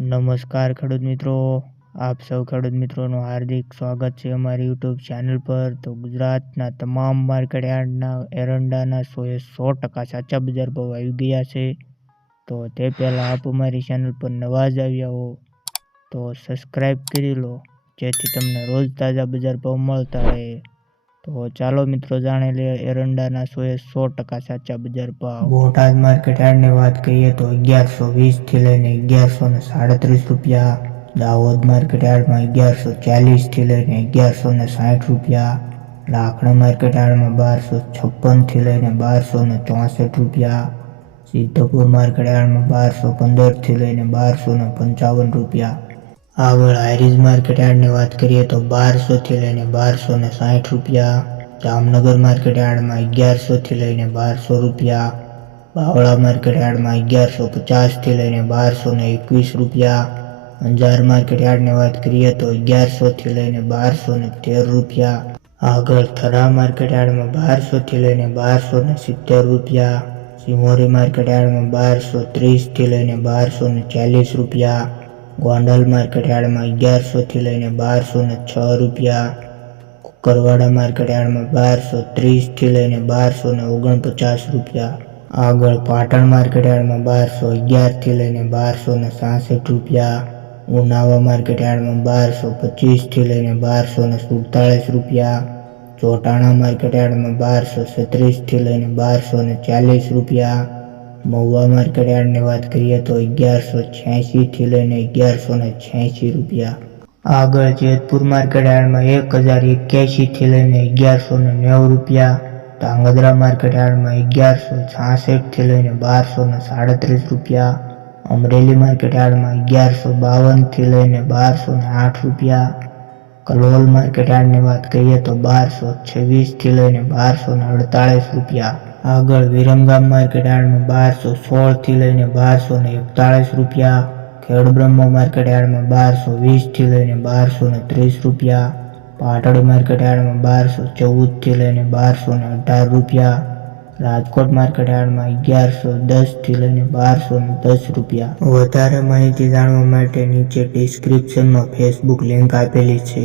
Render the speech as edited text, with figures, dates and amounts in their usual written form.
નમસ્કાર ખેડૂત મિત્રો, આપ સૌ ખેડૂત મિત્રોનું હાર્દિક સ્વાગત છે અમારી યુટ્યુબ ચેનલ પર। તો ગુજરાતના તમામ માર્કેટ યાર્ડના એરંડાના 100% સાચા બજાર ભાવ આવી ગયા છે। તો તે પહેલાં આપ અમારી ચેનલ પર નવા જ આવ્યા હો તો સબસ્ક્રાઈબ કરી લો, જેથી તમને રોજ તાજા બજાર ભાવ મળતા રહે। તો ચાલો મિત્રો જાણી લઈએ એરંડાના 100% સાચા બજાર ભાવ। બોટાદ માર્કેટ યાર્ડની વાત કરીએ તો 1120 થી લઈને 1137 રૂપિયા। દાહોદ માર્કેટ યાર્ડમાં 1140 થી લઈને 1160 રૂપિયા। લાખણા માર્કેટ યાર્ડમાં 1256 થી લઈને 1264 રૂપિયા। સિદ્ધપુર માર્કેટ યાર્ડમાં 1215 થી લઈને 1255 રૂપિયા। આગળ હારીજ માર્કેટ યાર્ડની વાત કરીએ તો 1200 થી લઈને 1260 રૂપિયા। જામનગર માર્કેટ યાર્ડમાં 1100 થી લઈને 1200 રૂપિયા। બાવળા માર્કેટ યાર્ડમાં 1150 થી લઈને 1221 રૂપિયા। અંજાર માર્કેટ યાર્ડની વાત કરીએ તો 1100 થી લઈને 1213 રૂપિયા। આગળ થરા માર્કેટ યાર્ડમાં 1200 થી લઈને 1270 રૂપિયા। સિમોરી માર્કેટ યાર્ડમાં 1230 થી લઈને 1240 રૂપિયા। ગોંડલ માર્કેટ યાર્ડમાં 1100 થી લઈને 1206 રૂપિયા। કુકરવાડા માર્કેટ યાર્ડમાં 1230 થી લઈને 1249 રૂપિયા। આગળ પાટણ માર્કેટ યાર્ડમાં 1211 થી લઈને 1266 રૂપિયા। ઉનાવા માર્કેટ યાર્ડમાં 1225 થી લઈને 1247 રૂપિયા। ચોટાણા માર્કેટ યાર્ડમાં 1236 થી લઈને 1240 રૂપિયા। મહુવા માર્કેટ યાર્ડની વાત કરીએ તો 1186 થી લઈને 1186 રૂપિયા। આગળ જેતપુર માર્કેટ યાર્ડમાં 1081 થી લઈને 1190 રૂપિયા। ધાંગધ્રા માર્કેટ યાર્ડમાં 1166 થી લઈને 1237 રૂપિયા। અમરેલી માર્કેટ યાર્ડમાં 1152 થી લઈને 1208 રૂપિયા। કલોલ માર્કેટ યાર્ડની વાત કરીએ તો 1226 થી લઈને 1248 રૂપિયા। આગળ વિરમગામ માર્કેટ યાર્ડમાં 1216 થી લઈને 1241 રૂપિયા। ખેડબ્રહ્મ માર્કેટ યાર્ડમાં 1220 થી લઈને 1230 રૂપિયા। પાટડી માર્કેટ યાર્ડમાં 1214 થી લઈને 1218 રૂપિયા। રાજકોટ માર્કેટ યાર્ડમાં 1110 થી લઈને 1210 રૂપિયા। વધારે માહિતી જાણવા માટે નીચે ડિસ્ક્રિપ્શનમાં ફેસબુક લિંક આપેલી છે।